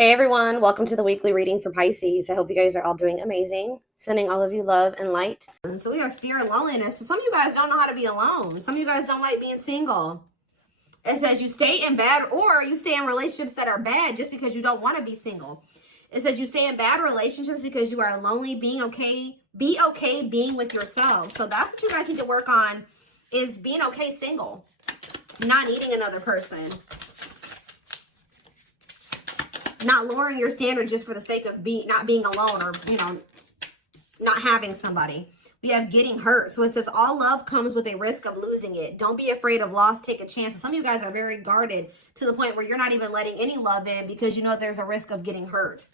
Hey everyone, welcome to the weekly reading for Pisces. I hope you guys are all doing amazing. Sending all of you love and light. So we have fear and loneliness. So some of you guys don't know how to be alone. Some of you guys don't like being single. It says you stay in bad or you stay in relationships that are bad just because you don't want to be single. It says you stay in bad relationships because you are lonely. Be okay being with yourself. So that's what you guys need to work on, is being okay single, not needing another person. Not lowering your standards just for the sake of not being alone, or, not having somebody. We have getting hurt. So it says all love comes with a risk of losing it. Don't be afraid of loss. Take a chance. So some of you guys are very guarded to the point where you're not even letting any love in because you know there's a risk of getting hurt.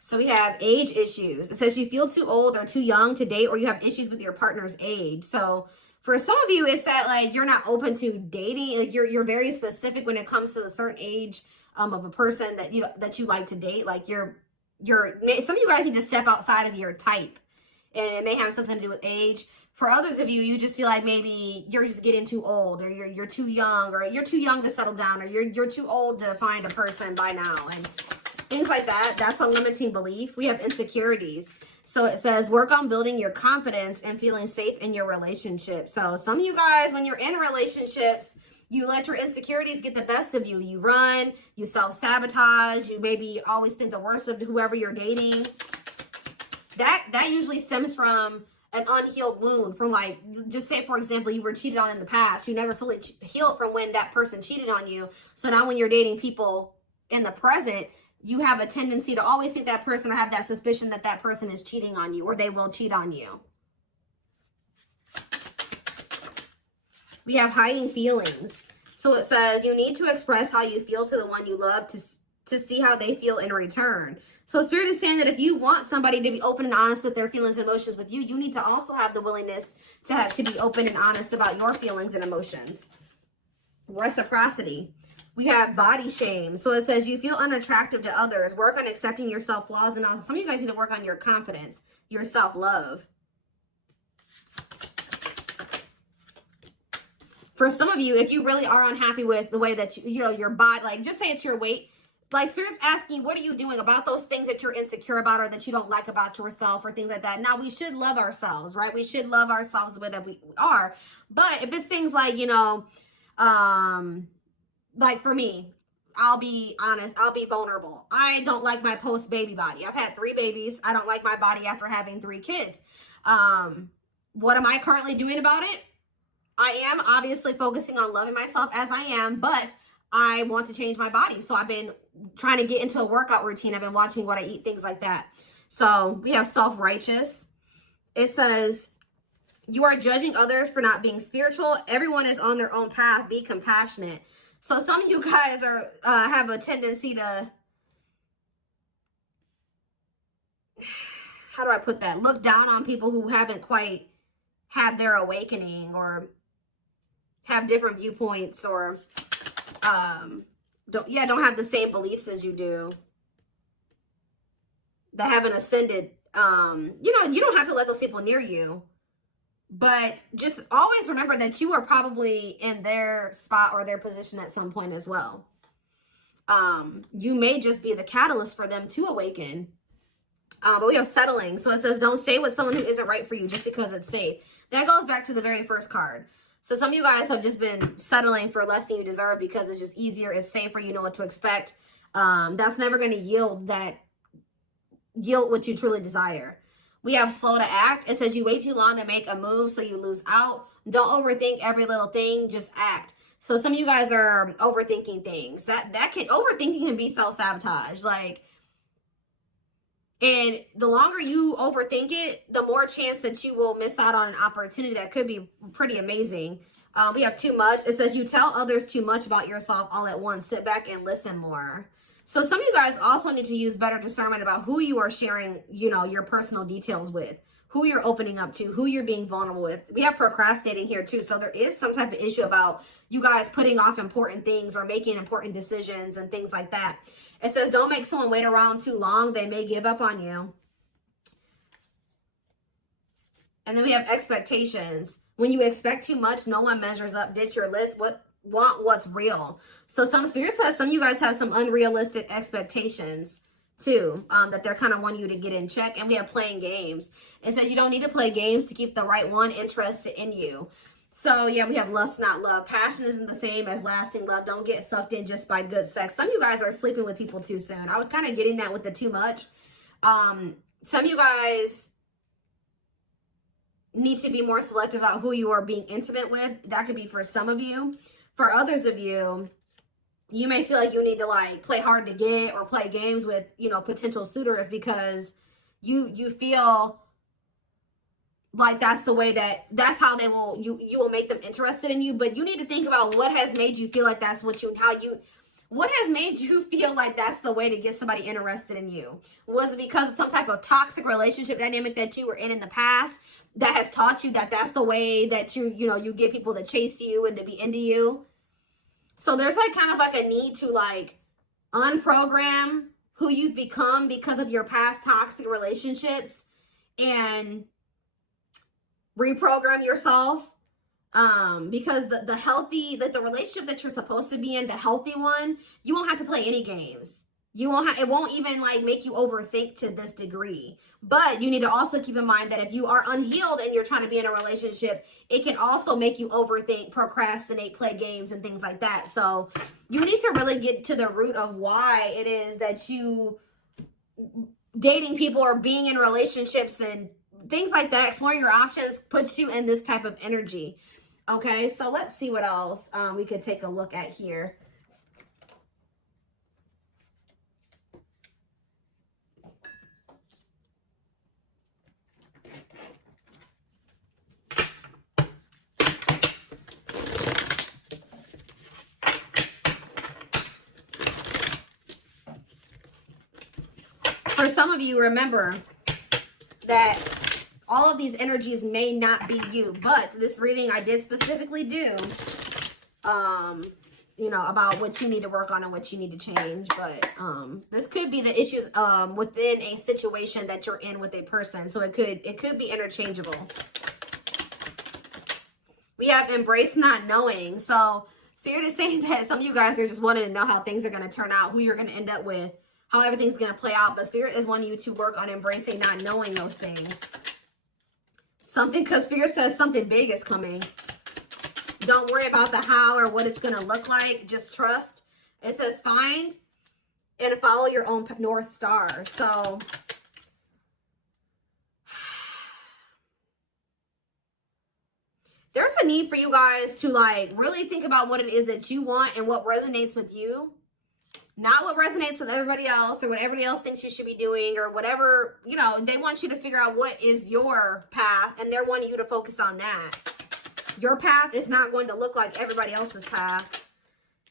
So we have age issues. It says you feel too old or too young to date, or you have issues with your partner's age. So for some of you, it's that like you're not open to dating. Like you're very specific when it comes to a certain age of a person that you like to date. Like some of you guys need to step outside of your type, and it may have something to do with age. For others of you, you just feel like maybe you're just getting too old, or you're too young, or you're too young to settle down, or you're too old to find a person by now, and things like that. That's a limiting belief. We have insecurities. So it says work on building your confidence and feeling safe in your relationship. So some of you guys, when you're in relationships, you let your insecurities get the best of you. You run, you self-sabotage, you maybe always think the worst of whoever you're dating. That usually stems from an unhealed wound, from like, just say for example, you were cheated on in the past. You never fully healed from when that person cheated on you. So now when you're dating people in the present, you have a tendency to always think that person, or have that suspicion that that person is cheating on you, or they will cheat on you. We have hiding feelings. So it says you need to express how you feel to the one you love to see how they feel in return. So Spirit is saying that if you want somebody to be open and honest with their feelings and emotions with you, you need to also have the willingness to be open and honest about your feelings and emotions. Reciprocity. We have body shame. So it says you feel unattractive to others. Work on accepting yourself, flaws and all. Some of you guys need to work on your confidence, your self-love. For some of you, if you really are unhappy with the way that your body, like just say it's your weight, like Spirit's asking, what are you doing about those things that you're insecure about, or that you don't like about yourself, or things like that. Now, we should love ourselves, right? We should love ourselves the way that we are. But if it's things like, like for me, I'll be honest, I'll be vulnerable. I don't like my post-baby body. I've had 3 babies. I don't like my body after having 3 kids. What am I currently doing about it? I am obviously focusing on loving myself as I am, but I want to change my body. So I've been trying to get into a workout routine. I've been watching what I eat, things like that. So we have self-righteous. It says you are judging others for not being spiritual. Everyone is on their own path. Be compassionate. So some of you guys are have a tendency to, how do I put that? Look down on people who haven't quite had their awakening, or have different viewpoints, or don't have the same beliefs as you do, that haven't ascended. You don't have to let those people near you, but just always remember that you are probably in their spot or their position at some point as well. You may just be the catalyst for them to awaken. But we have settling. So it says don't stay with someone who isn't right for you just because it's safe. That goes back to the very first card. So some of you guys have just been settling for less than you deserve because it's just easier, it's safer, you know what to expect. That's never going to yield what you truly desire. We have slow to act. It says you wait too long to make a move, so you lose out. Don't overthink every little thing, just act. So some of you guys are overthinking things. Overthinking can be self-sabotage. And the longer you overthink it, the more chance that you will miss out on an opportunity that could be pretty amazing. We have too much. It says you tell others too much about yourself all at once. Sit back and listen more. So some of you guys also need to use better discernment about who you are sharing, your personal details with, who you're opening up to, who you're being vulnerable with. We have procrastinating here too. So there is some type of issue about you guys putting off important things or making important decisions and things like that. It says, don't make someone wait around too long. They may give up on you. And then we have expectations. When you expect too much, no one measures up. Ditch your list. want what's real. So some Spirit says some of you guys have some unrealistic expectations too, that they're kind of wanting you to get in check. And we have playing games. It says you don't need to play games to keep the right one interested in you. So yeah, we have lust, not love. Passion isn't the same as lasting love. Don't get sucked in just by good sex. Some of you guys are sleeping with people too soon. I was kind of getting that with the too much. Some of you guys need to be more selective about who you are being intimate with. That could be for some of you. For others of you, you may feel like you need to like play hard to get or play games with, you know, potential suitors because you feel like that's the way that's how they will, you will make them interested in you. But you need to think about what has made you feel like that's what what has made you feel like that's the way to get somebody interested in you? Was it because of some type of toxic relationship dynamic that you were in the past that has taught you that that's the way that you get people to chase you and to be into you? So there's like kind of like a need to like unprogram who you've become because of your past toxic relationships and reprogram yourself. Because the healthy, like the relationship that you're supposed to be in, the healthy one, you won't have to play any games. You won't it won't even like make you overthink to this degree. But you need to also keep in mind that if you are unhealed and you're trying to be in a relationship, it can also make you overthink, procrastinate, play games and things like that. So you need to really get to the root of why it is that you dating people or being in relationships and things like that, exploring your options puts you in this type of energy. Okay, so let's see what else we could take a look at here. For some of you, remember that all of these energies may not be you, but this reading I did specifically do, you know, about what you need to work on and what you need to change. But this could be the issues within a situation that you're in with a person. So it could be interchangeable. We have embrace not knowing. So Spirit is saying that some of you guys are just wanting to know how things are going to turn out, who you're going to end up with, how everything's going to play out. But Spirit is wanting you to work on embracing not knowing those things. Something, because Spirit says something big is coming. Don't worry about the how or what it's going to look like. Just trust. It says find and follow your own North Star. So there's a need for you guys to like really think about what it is that you want and what resonates with you. Not what resonates with everybody else or what everybody else thinks you should be doing or whatever. You know, they want you to figure out what is your path and they're wanting you to focus on that. Your path is not going to look like everybody else's path.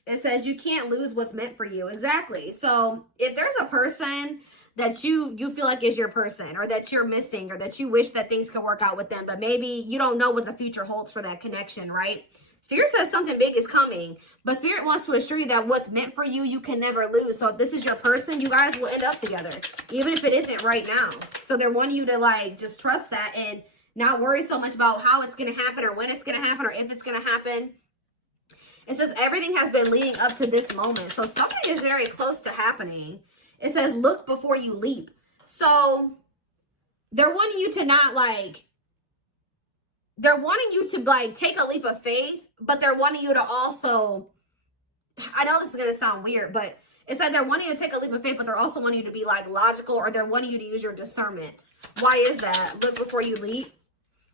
It says you can't lose what's meant for you. Exactly. So if there's a person that you feel like is your person or that you're missing or that you wish that things could work out with them, but maybe you don't know what the future holds for that connection, right? Spirit says something big is coming, but Spirit wants to assure you that what's meant for you, you can never lose. So if this is your person, you guys will end up together, even if it isn't right now. So they're wanting you to like just trust that and not worry so much about how it's going to happen or when it's going to happen or if it's going to happen. It says everything has been leading up to this moment. So something is very close to happening. It says look before you leap. So they're wanting you to not like, they're wanting you to like take a leap of faith, but they're wanting you to also, I know this is going to sound weird, but it's like they're wanting you to take a leap of faith, but they're also wanting you to be like logical, or they're wanting you to use your discernment. Why is that? Look before you leap.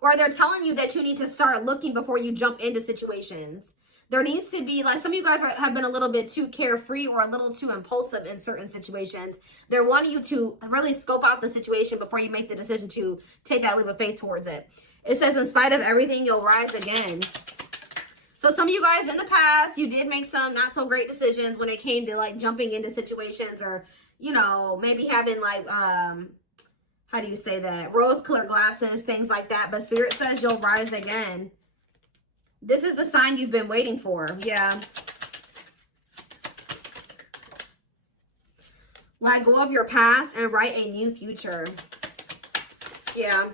Or they're telling you that you need to start looking before you jump into situations. There needs to be, like, some of you guys have been a little bit too carefree or a little too impulsive in certain situations. They're wanting you to really scope out the situation before you make the decision to take that leap of faith towards it. It says, in spite of everything, you'll rise again. So some of you guys in the past, you did make some not so great decisions when it came to like jumping into situations or, you know, maybe having like, how do you say that? Rose-colored glasses, things like that. But Spirit says you'll rise again. This is the sign you've been waiting for. Yeah. Let go of your past and write a new future. Yeah.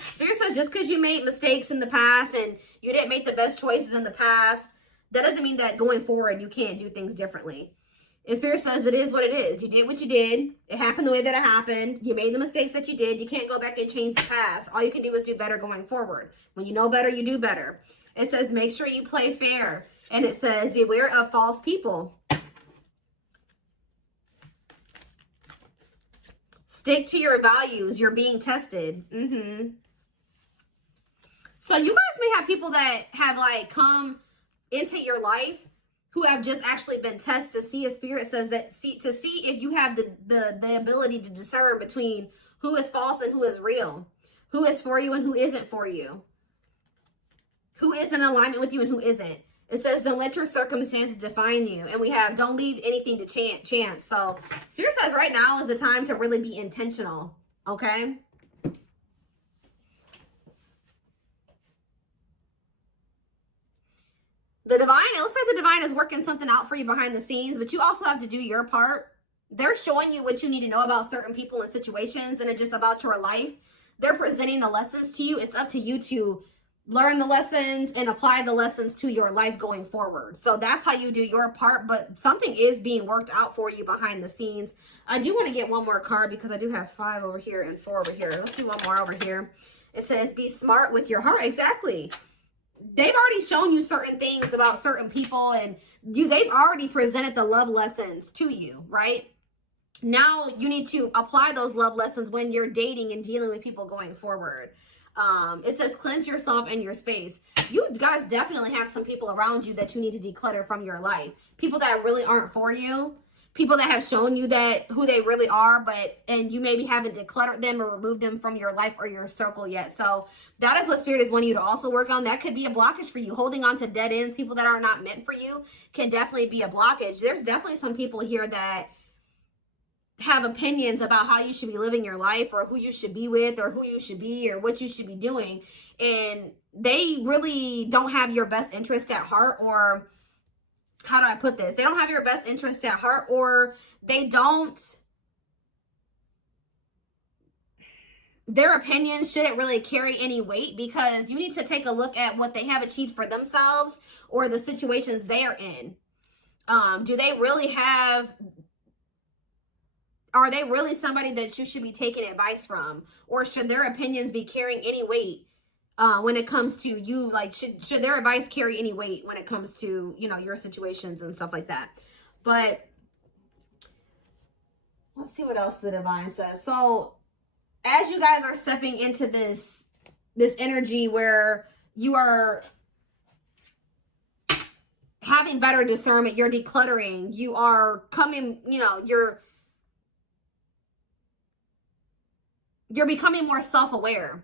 Spirit says just because you made mistakes in the past and you didn't make the best choices in the past that doesn't mean that going forward you can't do things differently. And Spirit says it is what it is. You did what you did. It happened the way that it happened. You made the mistakes that you did. You can't go back and change the past. All you can do is do better going forward. When you know better, you do better. It says make sure you play fair. And it says beware of false people. Stick to your values. You're being tested. So you guys may have people that have like come into your life who have just actually been tested to see, a Spirit says that to see if you have the ability to discern between who is false and who is real, who is for you and who isn't for you, who is in alignment with you and who isn't. It says don't let your circumstances define you, and we have don't leave anything to chance. So Spirit says right now is the time to really be intentional. Okay. The divine, it looks like the divine is working something out for you behind the scenes, but you also have to do your part. They're showing you what you need to know about certain people and situations, and it's just about your life. They're presenting the lessons to you. It's up to you to learn the lessons and apply the lessons to your life going forward. So that's how you do your part, but something is being worked out for you behind the scenes. I do want to get one more card because I do have 5 over here and 4 over here. Let's do one more over here. It says be smart with your heart. Exactly. They've already shown you certain things about certain people, and they've already presented the love lessons to you, right? Now you need to apply those love lessons when you're dating and dealing with people going forward. It says cleanse yourself and your space. You guys definitely have some people around you that you need to declutter from your life. People that really aren't for you. People that have shown you that who they really are, and you maybe haven't decluttered them or removed them from your life or your circle yet. So that is what Spirit is wanting you to also work on. That could be a blockage for you. Holding on to dead ends, people that are not meant for you, can definitely be a blockage. There's definitely some people here that have opinions about how you should be living your life, or who you should be with, or who you should be, or what you should be doing. And they really don't have your best interest at heart, or how do I put this? They don't have your best interest at heart, or their opinions shouldn't really carry any weight, because you need to take a look at what they have achieved for themselves or the situations they're in. Do they really are they really somebody that you should be taking advice from? Or should their opinions be carrying any weight when it comes to you? Like, should their advice carry any weight when it comes to, your situations and stuff like that? But let's see what else the divine says. So as you guys are stepping into this energy where you are having better discernment, you're decluttering, you are coming, you're becoming more self-aware.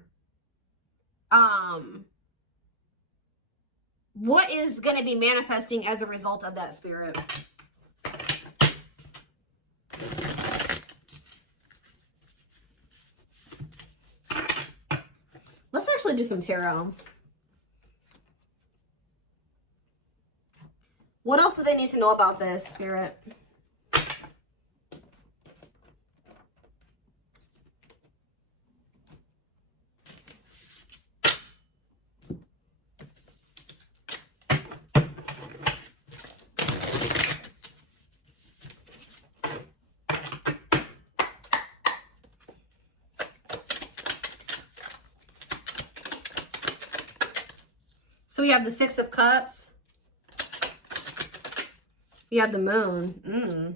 What is going to be manifesting as a result of that, Spirit? Let's actually do some tarot. What else do they need to know about this, Spirit? So we have the 6 of Cups. We have the Moon.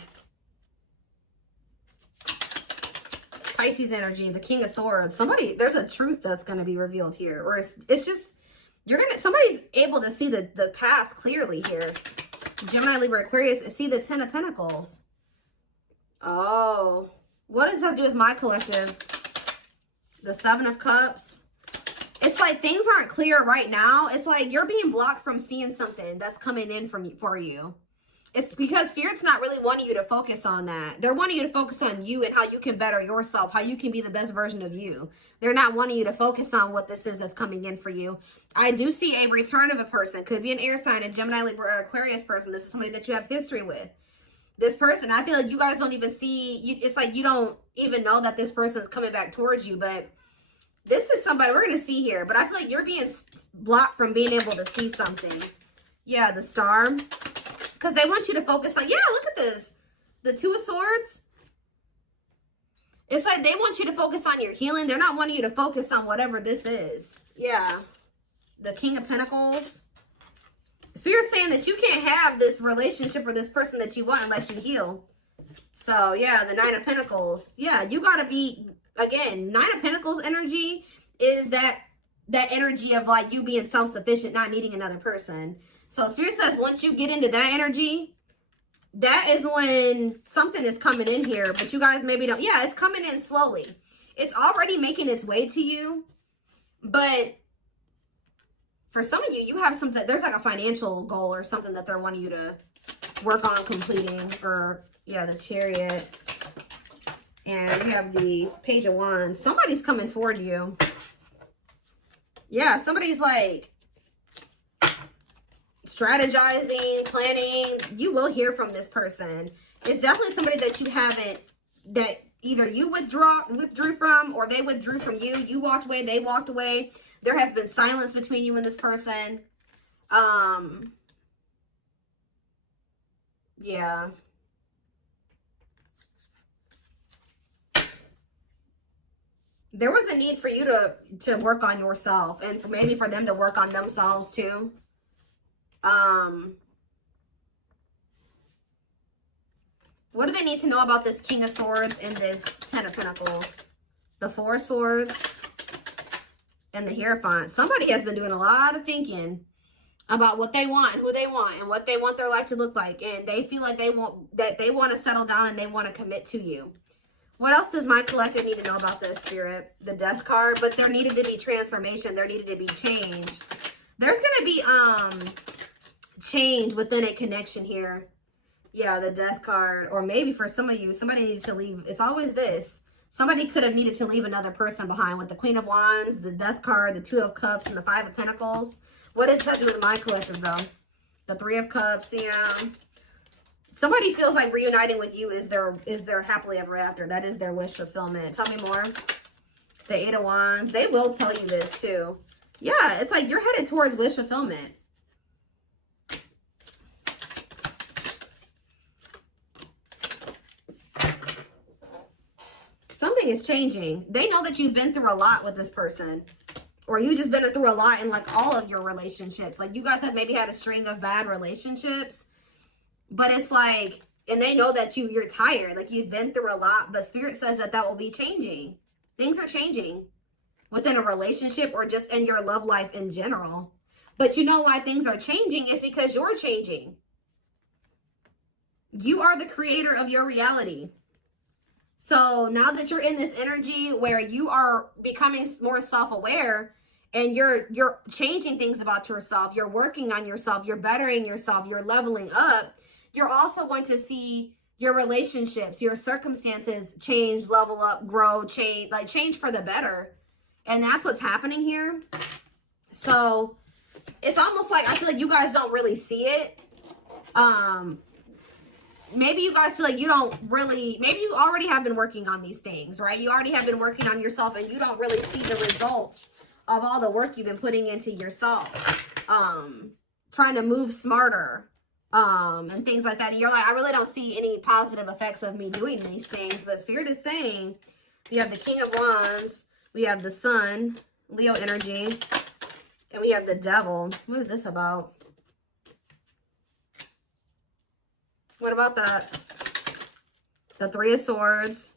Pisces energy, the King of Swords. There's a truth that's going to be revealed here. Or it's just, somebody's able to see the past clearly here. Gemini, Libra, Aquarius, see the 10 of Pentacles. Oh, what does that have to do with my collective? The 7 of Cups. It's like things aren't clear right now. It's like you're being blocked from seeing something that's coming in for you. It's because Spirit's not really wanting you to focus on that. They're wanting you to focus on you and how you can better yourself, how you can be the best version of you. They're not wanting you to focus on what this is that's coming in for you. I do see a return of a person. Could be an air sign, a Gemini, Libra, or Aquarius person. This is somebody that you have history with. This person, I feel like you guys don't even see, it's like you don't even know that this person is coming back towards you, but this is somebody we're going to see here. But I feel like you're being blocked from being able to see something. Yeah, the Star. Because they want you to focus on, yeah, look at this. The Two of Swords. It's like they want you to focus on your healing. They're not wanting you to focus on whatever this is. Yeah. The King of Pentacles. Spirit's saying that you can't have this relationship or this person that you want unless you heal. So, yeah, the Nine of Pentacles. Yeah, you got to be, again, Nine of Pentacles energy is that energy of like you being self-sufficient, not needing another person. So Spirit says once you get into that energy, that is when something is coming in here, but you guys maybe don't. Yeah, it's coming in slowly. It's already making its way to you, but for some of you, you have something, there's like a financial goal or something that they're wanting you to work on completing, or yeah, the Chariot. And we have the Page of Wands. Somebody's coming toward you. Yeah, somebody's like strategizing, planning. You will hear from this person. It's definitely somebody that you haven't, that either you withdrew from, or they withdrew from you. You walked away, they walked away. There has been silence between you and this person. Yeah. There was a need for you to work on yourself, and maybe for them to work on themselves too. What do they need to know about this King of Swords and this Ten of Pentacles? The Four of Swords and the Hierophant. Somebody has been doing a lot of thinking about what they want, who they want, and what they want their life to look like. And they feel like they want to settle down and they want to commit to you. What else does my collective need to know about this, Spirit? The Death card. But there needed to be transformation. There needed to be change. There's going to be change within a connection here. Yeah, the Death card. Or maybe for some of you, somebody needed to leave. It's always this. Somebody could have needed to leave another person behind with the Queen of Wands, the Death card, the Two of Cups, and the Five of Pentacles. What is that with my collective, though? The Three of Cups, yeah. Somebody feels like reuniting with you is their happily ever after. That is their wish fulfillment. Tell me more. The Eight of Wands. They will tell you this, too. Yeah, it's like you're headed towards wish fulfillment. Something is changing. They know that you've been through a lot with this person. Or you just been through a lot in like all of your relationships. Like you guys have maybe had a string of bad relationships. But it's like, and they know that you're tired. Like you've been through a lot. But Spirit says that will be changing. Things are changing within a relationship or just in your love life in general. But you know why things are changing is because you're changing. You are the creator of your reality. So now that you're in this energy where you are becoming more self-aware and you're changing things about yourself, you're working on yourself, you're bettering yourself, you're leveling up, you're also going to see your relationships, your circumstances change, level up, grow, change for the better. And that's what's happening here. So it's almost like I feel like you guys don't really see it. Maybe you guys feel like you don't really, maybe you already have been working on these things, right? You already have been working on yourself and you don't really see the results of all the work you've been putting into yourself. Trying to move smarter, and things like that. And you're like, I really don't see any positive effects of me doing these things. But Spirit is saying, we have the King of Wands, we have the Sun, Leo energy, and we have the Devil. What is this about? What about that? The Three of Swords.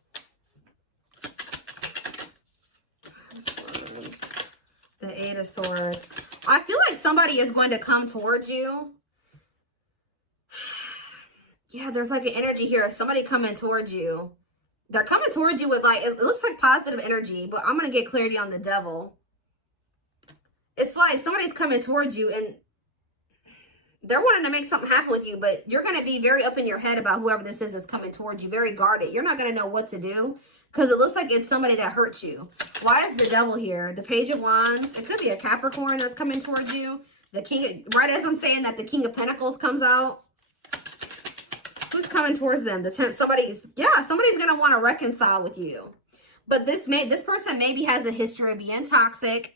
The Eight of Swords. I feel like somebody is going to come towards you. Yeah, there's like an energy here of somebody coming towards you. They're coming towards you with like, it looks like positive energy, but I'm going to get clarity on the Devil. It's like somebody's coming towards you and they're wanting to make something happen with you, but you're going to be very up in your head about whoever this is that's coming towards you, very guarded. You're not going to know what to do because it looks like it's somebody that hurts you. Why is the Devil here? The Page of Wands. It could be a Capricorn that's coming towards you. The King, right as I'm saying that, the King of Pentacles comes out. Who's coming towards them? The temp. Somebody's going to want to reconcile with you. But this person maybe has a history of being toxic,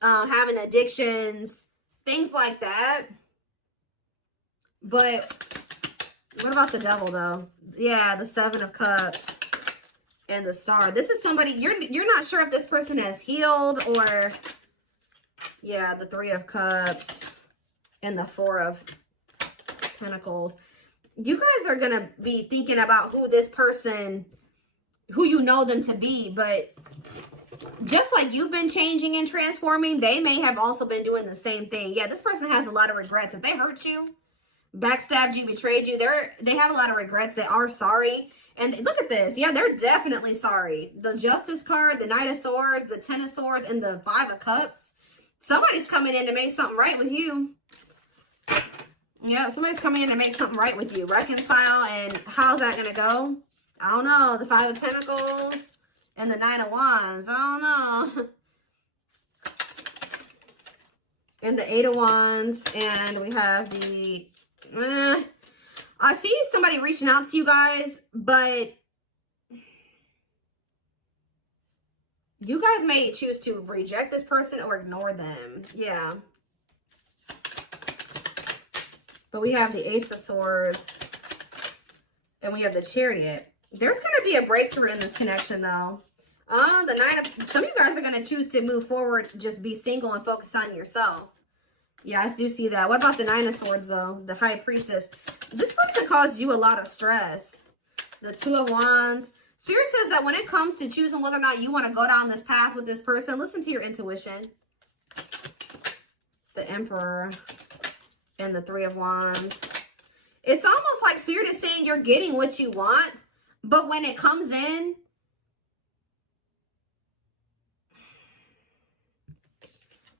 having addictions, things like that. But what about the devil, though? Yeah, the 7 of Cups and the Star. This is somebody, you're not sure if this person has healed or, yeah, the 3 of Cups and the 4 of Pentacles. You guys are going to be thinking about who this person, who you know them to be, but just like you've been changing and transforming, they may have also been doing the same thing. Yeah, this person has a lot of regrets. If they hurt you, backstabbed you, betrayed you, they have a lot of regrets. They are sorry. And look at this. Yeah, they're definitely sorry. The Justice card, the Knight of Swords, the 10 of Swords, and the 5 of Cups. Somebody's coming in to make something right with you. Yeah, somebody's coming in to make something right with you. Reconcile, and how's that going to go? I don't know. The 5 of Pentacles and the 9 of Wands. I don't know. And the 8 of Wands, and we have the... I see somebody reaching out to you guys, but you guys may choose to reject this person or ignore them. Yeah. But we have the Ace of Swords and we have the Chariot. There's going to be a breakthrough in this connection, though. The 9 of... Some of you guys are going to choose to move forward, just be single and focus on yourself. Yeah, I do see that. What about the 9 of Swords, though? The High Priestess. This person caused you a lot of stress. The 2 of Wands. Spirit says that when it comes to choosing whether or not you want to go down this path with this person, listen to your intuition. The Emperor and the 3 of Wands. It's almost like Spirit is saying you're getting what you want, but when it comes in,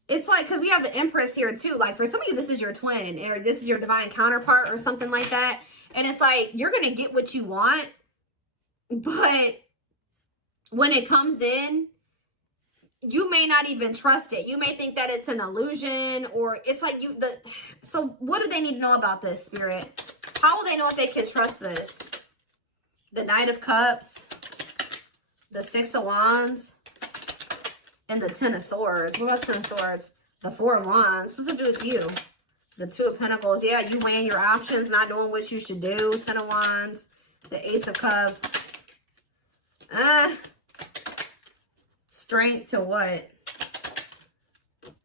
it's like, because we have the Empress here too. Like for some of you, this is your twin or this is your divine counterpart or something like that. And it's like, you're going to get what you want, but when it comes in, you may not even trust it. You may think that it's an illusion, or it's like so what do they need to know about this, Spirit? How will they know if they can trust this? The Knight of Cups, the 6 of Wands, and the 10 of Swords. What about 10 of Swords? The 4 of Wands. What's it do with you? The 2 of Pentacles. Yeah, you weighing your options, not knowing what you should do. 10 of Wands. The Ace of Cups. Strength to what?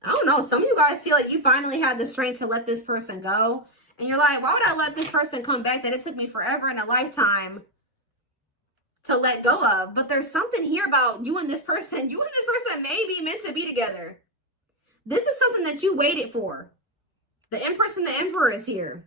I don't know. Some of you guys feel like you finally had the strength to let this person go. And you're like, why would I let this person come back that it took me forever and a lifetime to let go of? But there's something here about you and this person. You and this person may be meant to be together. This is something that you waited for. The Empress and the Emperor is here.